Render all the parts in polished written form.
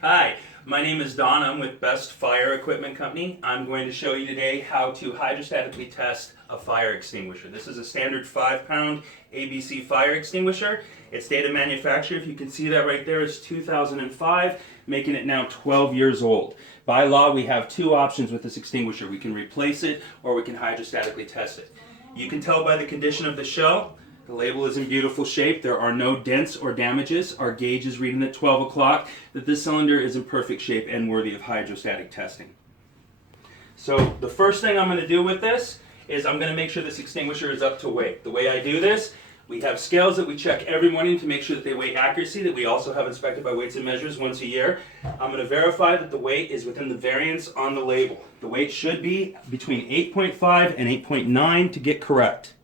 Hi, my name is Don. I'm with Best Fire Equipment Company. I'm going to show you today how to hydrostatically test a fire extinguisher. This is a standard 5-pound ABC fire extinguisher. Its date of manufacture, if you can see that right there, is 2005, making it now 12 years old. By law, we have two options with this extinguisher. We can replace it or we can hydrostatically test it. You can tell by the condition of the shell. The label is in beautiful shape. There are no dents or damages. Our gauge is reading at 12 o'clock that this cylinder is in perfect shape and worthy of hydrostatic testing. So the first thing I'm going to do with this is I'm going to make sure this extinguisher is up to weight. The way I do this, we have scales that we check every morning to make sure that they weigh accuracy, that we also have inspected by Weights and Measures once a year. I'm going to verify that the weight is within the variance on the label. The weight should be between 8.5 and 8.9 to get correct.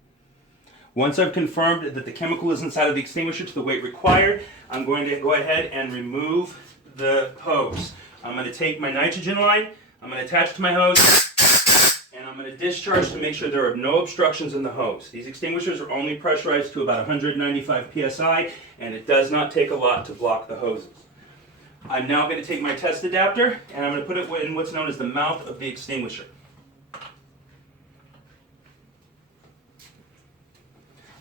Once I've confirmed that the chemical is inside of the extinguisher to the weight required, I'm going to go ahead and remove the hose. I'm going to take my nitrogen line, I'm going to attach it to my hose, and I'm going to discharge to make sure there are no obstructions in the hose. These extinguishers are only pressurized to about 195 psi, and it does not take a lot to block the hoses. I'm now going to take my test adapter, and I'm going to put it in what's known as the mouth of the extinguisher.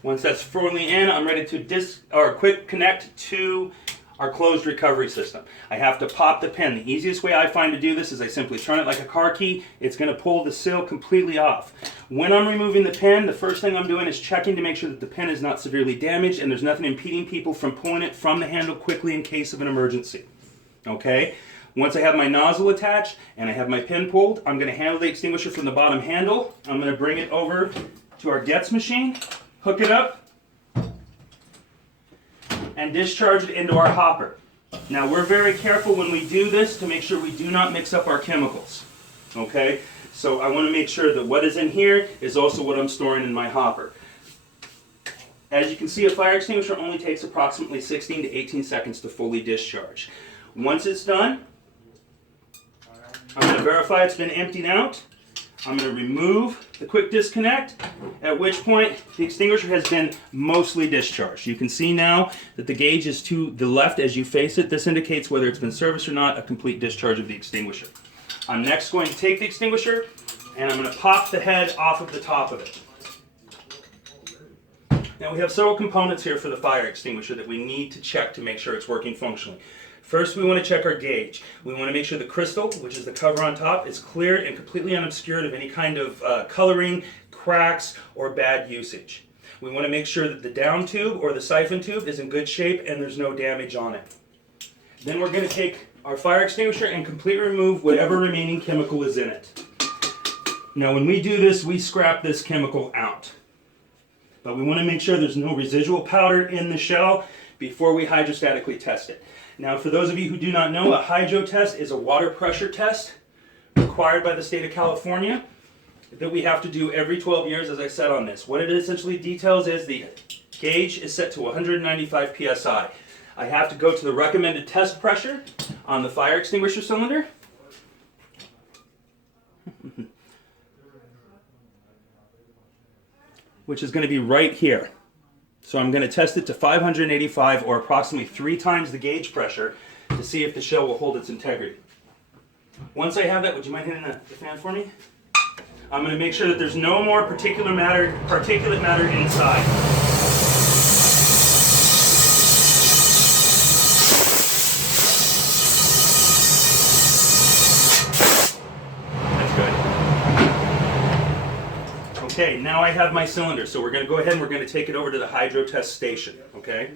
Once that's firmly in, I'm ready to quick connect to our closed recovery system. I have to pop the pin. The easiest way I find to do this is I simply turn it like a car key. It's going to pull the seal completely off. When I'm removing the pin, the first thing I'm doing is checking to make sure that the pin is not severely damaged and there's nothing impeding people from pulling it from the handle quickly in case of an emergency. Okay? Once I have my nozzle attached and I have my pin pulled, I'm going to handle the extinguisher from the bottom handle. I'm going to bring it over to our Getz machine, hook it up, and discharge it into our hopper. Now we're very careful when we do this to make sure we do not mix up our chemicals. Okay? So I want to make sure that what is in here is also what I'm storing in my hopper. As you can see, a fire extinguisher only takes approximately 16 to 18 seconds to fully discharge. Once it's done, I'm going to verify it's been emptied out. I'm going to remove the quick disconnect, at which point the extinguisher has been mostly discharged. You can see now that the gauge is to the left as you face it. This indicates whether it's been serviced or not, a complete discharge of the extinguisher. I'm next going to take the extinguisher and I'm going to pop the head off of the top of it. Now we have several components here for the fire extinguisher that we need to check to make sure it's working functionally. First, we want to check our gauge. We want to make sure the crystal, which is the cover on top, is cleared and completely unobscured of any kind of coloring, cracks, or bad usage. We want to make sure that the down tube or the siphon tube is in good shape and there's no damage on it. Then we're going to take our fire extinguisher and completely remove whatever remaining chemical is in it. Now when we do this, we scrap this chemical out. But we want to make sure there's no residual powder in the shell before we hydrostatically test it. Now, for those of you who do not know, a hydro test is a water pressure test required by the state of California that we have to do every 12 years, as I said on this. What it essentially details is the gauge is set to 195 psi. I have to go to the recommended test pressure on the fire extinguisher cylinder. Which is going to be right here. So I'm going to test it to 585 or approximately 3 times the gauge pressure to see if the shell will hold its integrity. Once I have that, would you mind hitting the fan for me? I'm going to make sure that there's no more particulate matter inside. Okay, now I have my cylinder, so we're going to go ahead and we're going to take it over to the hydro test station, okay?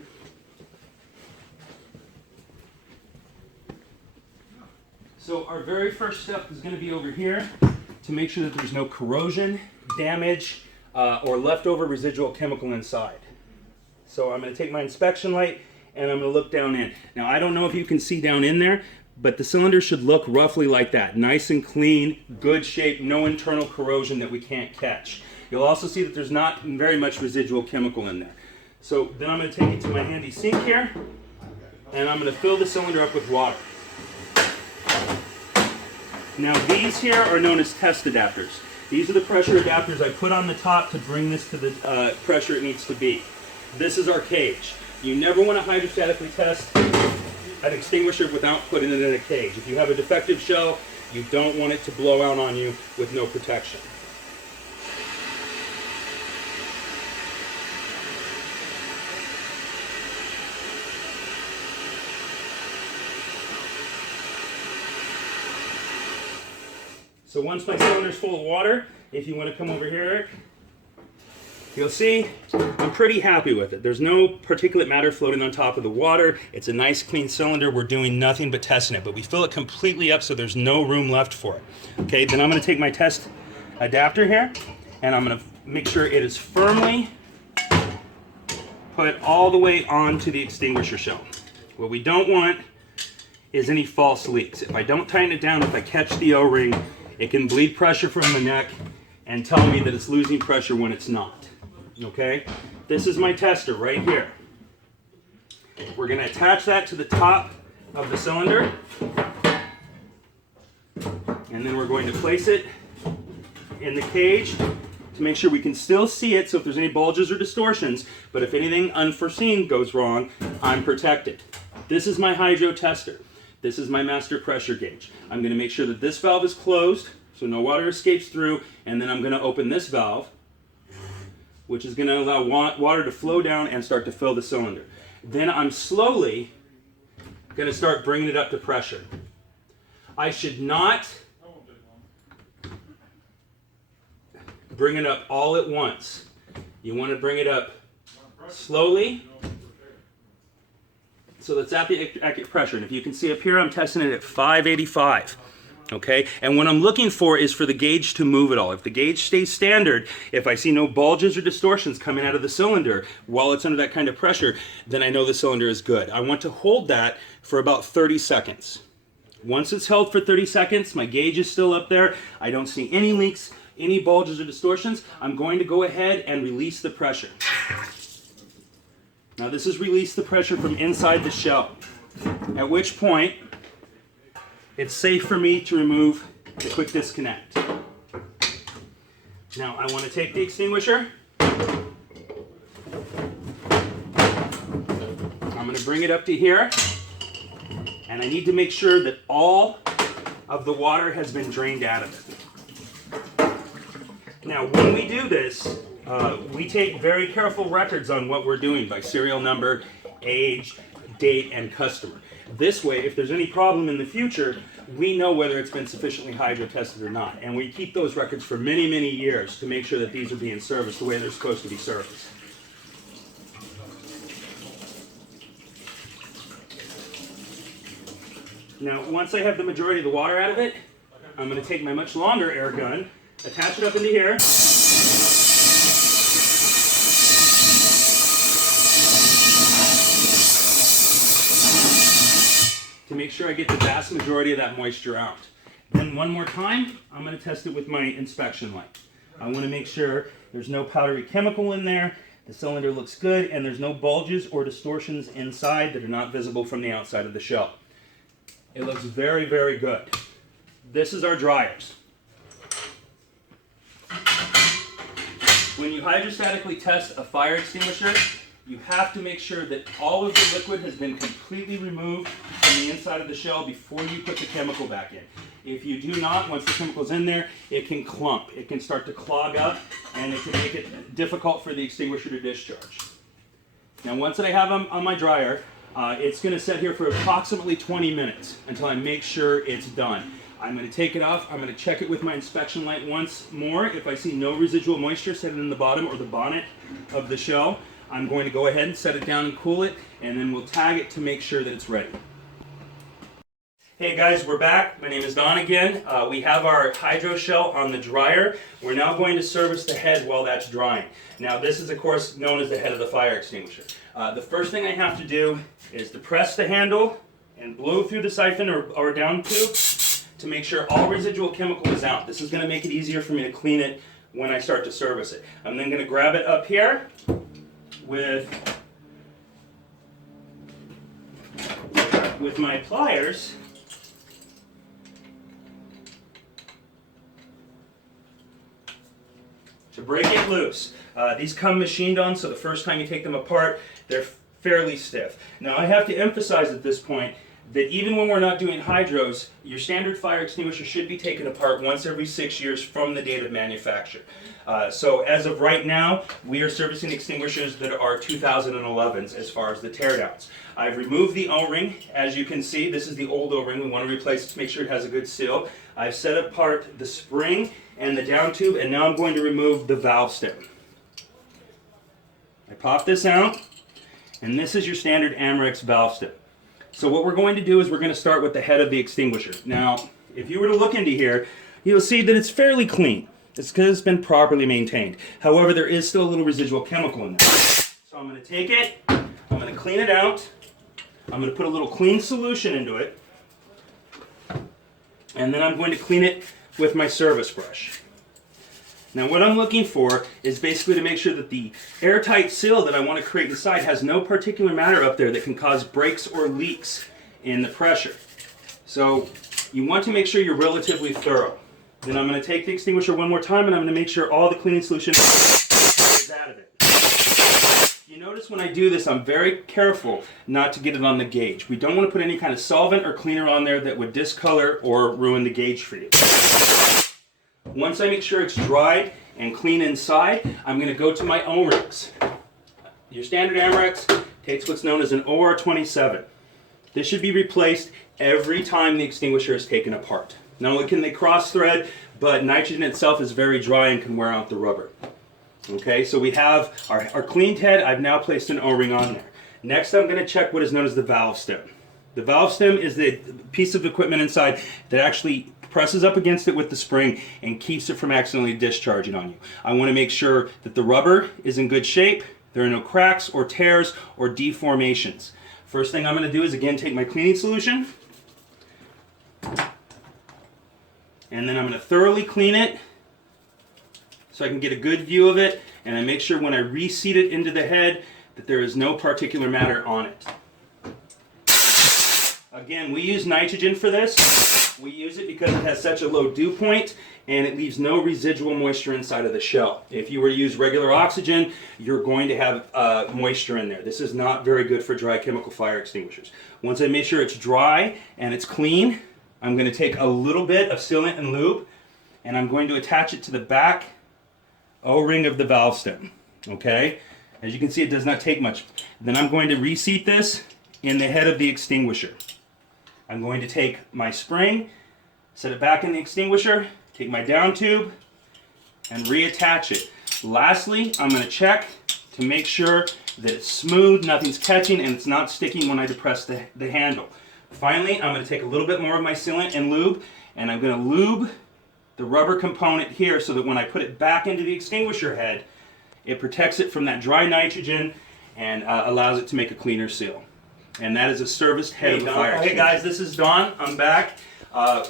So our very first step is going to be over here to make sure that there's no corrosion, damage, or leftover residual chemical inside. So I'm going to take my inspection light and I'm going to look down in. Now I don't know if you can see down in there, but the cylinder should look roughly like that. Nice and clean, good shape, no internal corrosion that we can't catch. You'll also see that there's not very much residual chemical in there. So then I'm going to take it to my handy sink here, and I'm going to fill the cylinder up with water. Now these here are known as test adapters. These are the pressure adapters I put on the top to bring this to the pressure it needs to be. This is our cage. You never want to hydrostatically test an extinguisher without putting it in a cage. If you have a defective shell, you don't want it to blow out on you with no protection. So once my cylinder's full of water, if you want to come over here, Eric, you'll see I'm pretty happy with it. There's no particulate matter floating on top of the water. It's a nice clean cylinder. We're doing nothing but testing it, but we fill it completely up so there's no room left for it. Okay, then I'm going to take my test adapter here, and I'm going to make sure it is firmly put all the way onto the extinguisher shell. What we don't want is any false leaks. If I don't tighten it down, if I catch the O-ring, it can bleed pressure from the neck and tell me that it's losing pressure when it's not. Okay? This is my tester right here. We're going to attach that to the top of the cylinder. And then we're going to place it in the cage to make sure we can still see it, so if there's any bulges or distortions, but if anything unforeseen goes wrong, I'm protected. This is my hydro tester. This is my master pressure gauge. I'm going to make sure that this valve is closed so no water escapes through, and then I'm going to open this valve, which is going to allow water to flow down and start to fill the cylinder. Then I'm slowly going to start bringing it up to pressure. I should not bring it up all at once. You want to bring it up slowly, so that's at the accurate pressure. And if you can see up here, I'm testing it at 585. Okay, and what I'm looking for is for the gauge to move at all. If the gauge stays standard, if I see no bulges or distortions coming out of the cylinder while it's under that kind of pressure, then I know the cylinder is good. I want to hold that for about 30 seconds. Once it's held for 30 seconds, my gauge is still up there, I don't see any leaks, any bulges or distortions, I'm going to go ahead and release the pressure. Now this is release the pressure from inside the shell, at which point it's safe for me to remove the quick disconnect. Now I want to take the extinguisher, I'm going to bring it up to here, and I need to make sure that all of the water has been drained out of it. Now when we do this, we take very careful records on what we're doing by serial number, age, date, and customer. This way, if there's any problem in the future, we know whether it's been sufficiently hydro tested or not. And we keep those records for many, many years to make sure that these are being serviced the way they're supposed to be serviced. Now, once I have the majority of the water out of it, I'm going to take my much longer air gun, attach it up into here, to make sure I get the vast majority of that moisture out. Then one more time, I'm going to test it with my inspection light. I want to make sure there's no powdery chemical in there, the cylinder looks good, and there's no bulges or distortions inside that are not visible from the outside of the shell. It looks very, very good. This is our dryers. When you hydrostatically test a fire extinguisher, you have to make sure that all of the liquid has been completely removed from the inside of the shell before you put the chemical back in. If you do not, once the chemical's in there, it can clump. It can start to clog up, and it can make it difficult for the extinguisher to discharge. Now, once I have them on my dryer, it's going to sit here for approximately 20 minutes until I make sure it's done. I'm going to take it off. I'm going to check it with my inspection light once more. If I see no residual moisture sitting in the bottom or the bonnet of the shell, I'm going to go ahead and set it down and cool it, and then we'll tag it to make sure that it's ready. Hey guys, we're back. My name is Don again. We have our hydro shell on the dryer. We're now going to service the head while that's drying. Now this is of course known as the head of the fire extinguisher. The first thing I have to do is to press the handle and blow through the siphon or down tube to make sure all residual chemical is out. This is going to make it easier for me to clean it when I start to service it. I'm then going to grab it up here with my pliers to break it loose. These come machined on, so the first time you take them apart, they're fairly stiff. Now I have to emphasize at this point that even when we're not doing hydros, your standard fire extinguisher should be taken apart once every 6 years from the date of manufacture. So as of right now, we are servicing extinguishers that are 2011s as far as the teardowns. I've removed the O-ring. As you can see, this is the old O-ring. We want to replace it to make sure it has a good seal. I've set apart the spring and the down tube, and now I'm going to remove the valve stem. I pop this out, and this is your standard Amerex valve stem. So what we're going to do is we're going to start with the head of the extinguisher. Now, if you were to look into here, you'll see that it's fairly clean. It's because it's been properly maintained. However, there is still a little residual chemical in there. So I'm going to take it, I'm going to clean it out, I'm going to put a little clean solution into it, and then I'm going to clean it with my service brush. Now what I'm looking for is basically to make sure that the airtight seal that I want to create inside has no particular matter up there that can cause breaks or leaks in the pressure. So you want to make sure you're relatively thorough. Then I'm going to take the extinguisher one more time, and I'm going to make sure all the cleaning solution is out of it. You notice when I do this, I'm very careful not to get it on the gauge. We don't want to put any kind of solvent or cleaner on there that would discolor or ruin the gauge for you. Once I make sure it's dried and clean inside, I'm going to go to my O-rings. Your standard Amerex takes what's known as an OR27. This should be replaced every time the extinguisher is taken apart. Not only can they cross-thread, but nitrogen itself is very dry and can wear out the rubber. Okay, so we have our cleaned head. I've now placed an O-ring on there. Next, I'm going to check what is known as the valve stem. The valve stem is the piece of equipment inside that actually presses up against it with the spring and keeps it from accidentally discharging on you. I want to make sure that the rubber is in good shape, there are no cracks or tears or deformations. First thing I'm going to do is again take my cleaning solution, and then I'm going to thoroughly clean it so I can get a good view of it, and I make sure when I reseat it into the head that there is no particular matter on it. Again, we use nitrogen for this. We use it because it has such a low dew point and it leaves no residual moisture inside of the shell. If you were to use regular oxygen, you're going to have moisture in there. This is not very good for dry chemical fire extinguishers. Once I make sure it's dry and it's clean, I'm going to take a little bit of sealant and lube and I'm going to attach it to the back O-ring of the valve stem. Okay? As you can see, it does not take much. Then I'm going to reseat this in the head of the extinguisher. I'm going to take my spring, set it back in the extinguisher, take my down tube, and reattach it. Lastly, I'm going to check to make sure that it's smooth, nothing's catching, and it's not sticking when I depress the handle. Finally, I'm going to take a little bit more of my sealant and lube, and I'm going to lube the rubber component here so that when I put it back into the extinguisher head, it protects it from that dry nitrogen and allows it to make a cleaner seal. And that is a serviced head of the fire extinguisher. Hey guys, this is Don. I'm back.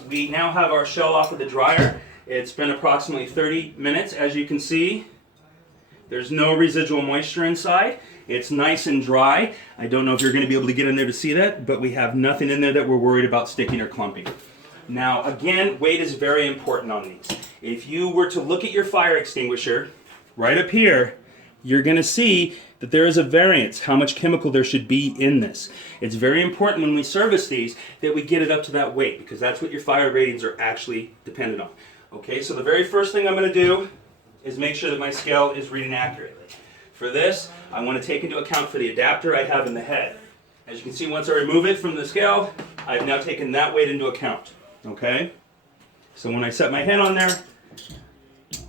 We now have our shell off of the dryer. It's been approximately 30 minutes. As you can see, there's no residual moisture inside. It's nice and dry. I don't know if you're going to be able to get in there to see that, but we have nothing in there that we're worried about sticking or clumping. Now, again, weight is very important on these. If you were to look at your fire extinguisher, right up here, you're going to see that there is a variance, how much chemical there should be in this. It's very important when we service these that we get it up to that weight because that's what your fire ratings are actually dependent on. Okay, so the very first thing I'm going to do is make sure that my scale is reading accurately. For this, I want to take into account for the adapter I have in the head. As you can see, once I remove it from the scale, I've now taken that weight into account. Okay, so when I set my head on there,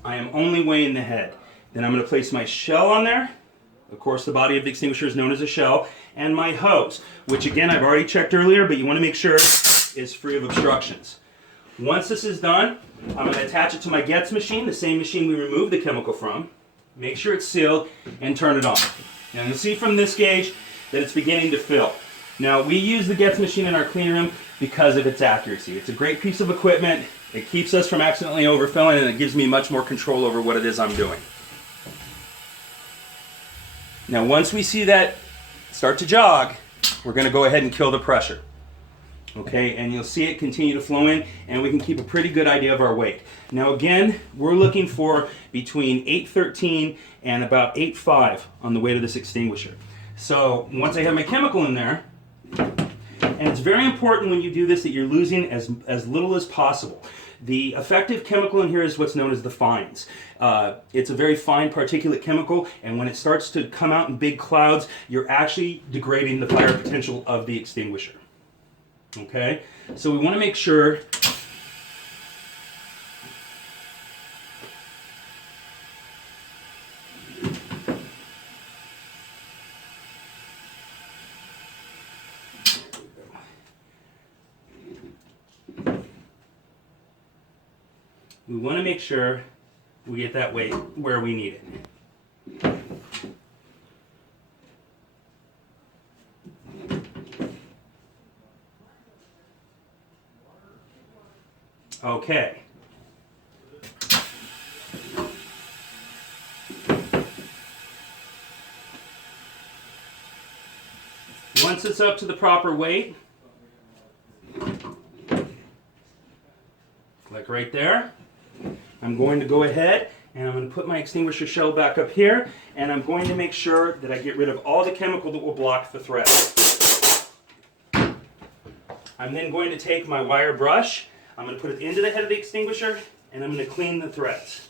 I am only weighing the head. Then I'm going to place my shell on there. Of course, the body of the extinguisher is known as a shell. And my hose, which again, I've already checked earlier, but you want to make sure is free of obstructions. Once this is done, I'm going to attach it to my Getz machine, the same machine we removed the chemical from. Make sure it's sealed and turn it on. Now you'll see from this gauge that it's beginning to fill. Now we use the Getz machine in our clean room because of its accuracy. It's a great piece of equipment. It keeps us from accidentally overfilling and it gives me much more control over what it is I'm doing. Now once we see that start to jog, we're going to go ahead and kill the pressure. Okay, and you'll see it continue to flow in and we can keep a pretty good idea of our weight. Now again, we're looking for between 813 and about 8.5 on the weight of this extinguisher. So once I have my chemical in there, and And it's very important when you do this that you're losing as little as possible. The effective chemical in here is what's known as the fines. It's a very fine particulate chemical, and when it starts to come out in big clouds, you're actually degrading the fire potential of the extinguisher. Okay? So we want to make sure we get that weight where we need it. Okay. Once it's up to the proper weight, like right there, I'm going to go ahead and I'm going to put my extinguisher shell back up here, and I'm going to make sure that I get rid of all the chemical that will block the thread. I'm then going to take my wire brush, I'm going to put it into the head of the extinguisher, and I'm going to clean the threads.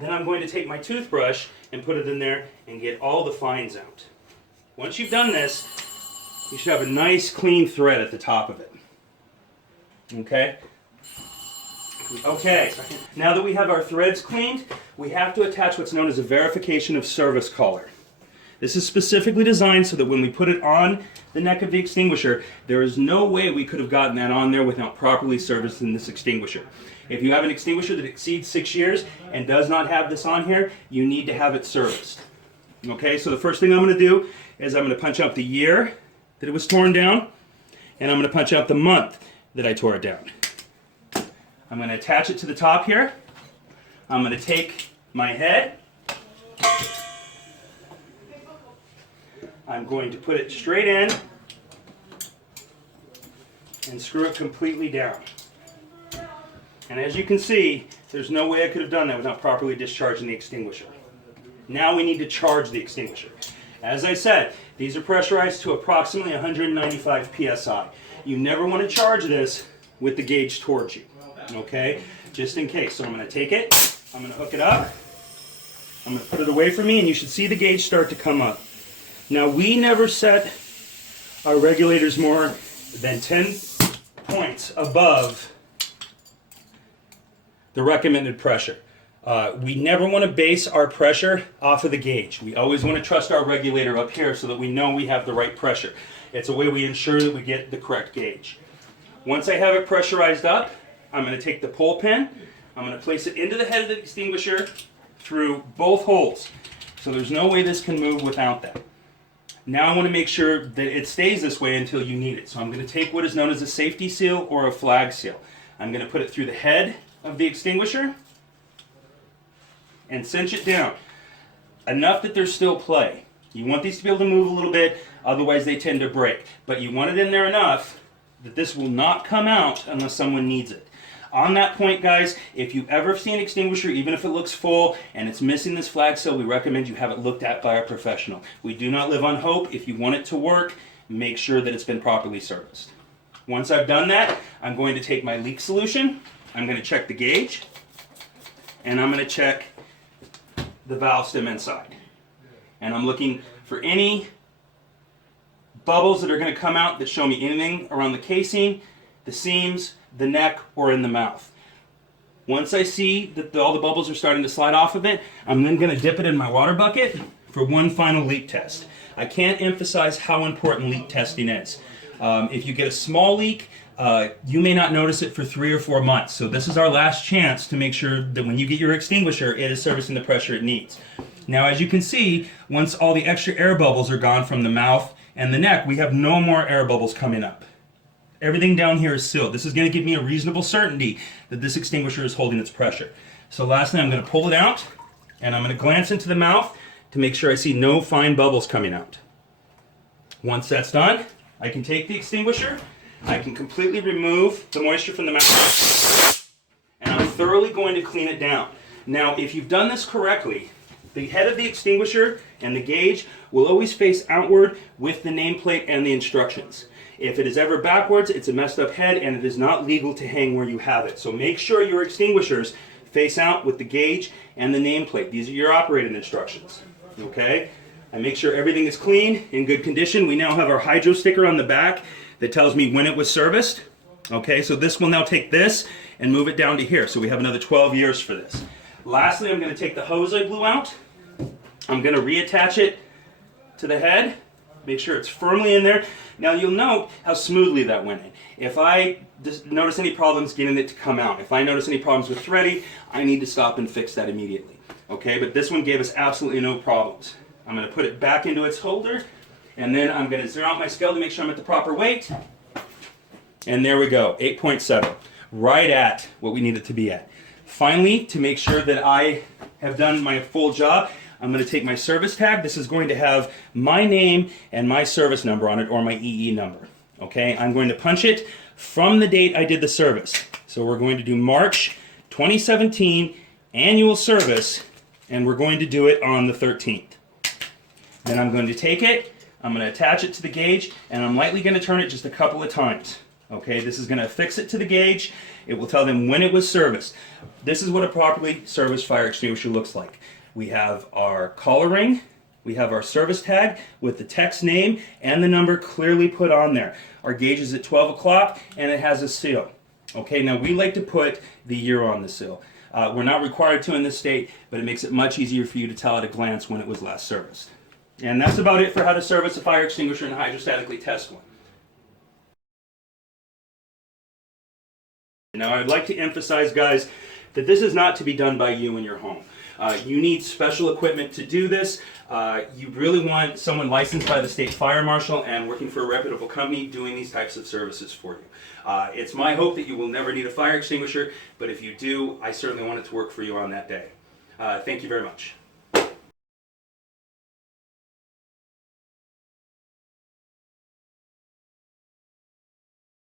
Then I'm going to take my toothbrush and put it in there and get all the fines out. Once you've done this, you should have a nice clean thread at the top of it. Okay? Okay, now that we have our threads cleaned, we have to attach what's known as a verification of service collar. This is specifically designed so that when we put it on the neck of the extinguisher, there is no way we could have gotten that on there without properly servicing this extinguisher. If you have an extinguisher that exceeds 6 years and does not have this on here, you need to have it serviced. Okay, so the first thing I'm going to do is I'm going to punch out the year that it was torn down, and I'm going to punch out the month that I tore it down. I'm going to attach it to the top here. I'm going to take my head. I'm going to put it straight in and screw it completely down. And as you can see, there's no way I could have done that without properly discharging the extinguisher. Now we need to charge the extinguisher. As I said, these are pressurized to approximately 195 psi. You never want to charge this with the gauge towards you, okay? Just in case. So I'm going to take it, I'm going to hook it up, I'm going to put it away from me, and you should see the gauge start to come up. Now we never set our regulators more than 10 points above the recommended pressure. We never want to base our pressure off of the gauge. We always want to trust our regulator up here so that we know we have the right pressure. It's a way we ensure that we get the correct gauge. Once I have it pressurized up, I'm going to take the pull pin, I'm going to place it into the head of the extinguisher through both holes. So there's no way this can move without that. Now I want to make sure that it stays this way until you need it. So I'm going to take what is known as a safety seal or a flag seal. I'm going to put it through the head of the extinguisher and cinch it down enough that there's still play. You want these to be able to move a little bit, otherwise they tend to break. But you want it in there enough that this will not come out unless someone needs it. On that point, guys, if you ever see an extinguisher, even if it looks full and it's missing this flag seal, we recommend you have it looked at by a professional. We do not live on hope. If you want it to work, make sure that it's been properly serviced. Once I've done that, I'm going to take my leak solution, I'm going to check the gauge, and I'm going to check the valve stem inside. And I'm looking for any bubbles that are going to come out that show me anything around the casing, the seams, the neck, or in the mouth. Once I see that all the bubbles are starting to slide off of it, I'm then going to dip it in my water bucket for one final leak test. I can't emphasize how important leak testing is. If you get a small leak, you may not notice it for 3 or 4 months. So this is our last chance to make sure that when you get your extinguisher, it is servicing the pressure it needs. Now, as you can see, once all the extra air bubbles are gone from the mouth and the neck, we have no more air bubbles coming up. Everything down here is sealed. This is going to give me a reasonable certainty that this extinguisher is holding its pressure. So lastly, I'm going to pull it out, and I'm going to glance into the mouth to make sure I see no fine bubbles coming out. Once that's done, I can take the extinguisher, I can completely remove the moisture from the mouth, and I'm thoroughly going to clean it down. Now, if you've done this correctly, The head of the extinguisher and the gauge will always face outward with the nameplate and the instructions. If it is ever backwards, it's a messed up head and it is not legal to hang where you have it. So make sure your extinguishers face out with the gauge and the nameplate. These are your operating instructions. Okay? And make sure everything is clean, in good condition. We now have our hydro sticker on the back that tells me when it was serviced. Okay, so this will now take this and move it down to here. So we have another 12 years for this. Lastly, I'm going to take the hose I blew out. I'm going to reattach it to the head. Make sure it's firmly in there. Now you'll note how smoothly that went in. If I notice any problems getting it to come out, if I notice any problems with threading, I need to stop and fix that immediately. Okay, but this one gave us absolutely no problems. I'm going to put it back into its holder, and then I'm going to zero out my scale to make sure I'm at the proper weight. And there we go, 8.7, right at what we need it to be at. Finally, to make sure that I have done my full job, I'm going to take my service tag. This is going to have my name and my service number on it, or my EE number. Okay, I'm going to punch it from the date I did the service. So we're going to do March 2017 annual service, and we're going to do it on the 13th. Then I'm going to take it, I'm going to attach it to the gauge, and I'm lightly going to turn it just a couple of times. Okay, this is going to affix it to the gauge. It will tell them when it was serviced. This is what a properly serviced fire extinguisher looks like. We have our collar ring, we have our service tag with the tech's name and the number clearly put on there. Our gauge is at 12 o'clock and it has a seal. Okay, now we like to put the year on the seal. We're not required to in this state, but it makes it much easier for you to tell at a glance when it was last serviced. And that's about it for how to service a fire extinguisher and hydrostatically test one. Now I'd like to emphasize, guys, that this is not to be done by you in your home. You need special equipment to do this. You really want someone licensed by the state fire marshal and working for a reputable company doing these types of services for you. It's my hope that you will never need a fire extinguisher, but if you do, I certainly want it to work for you on that day. Thank you very much.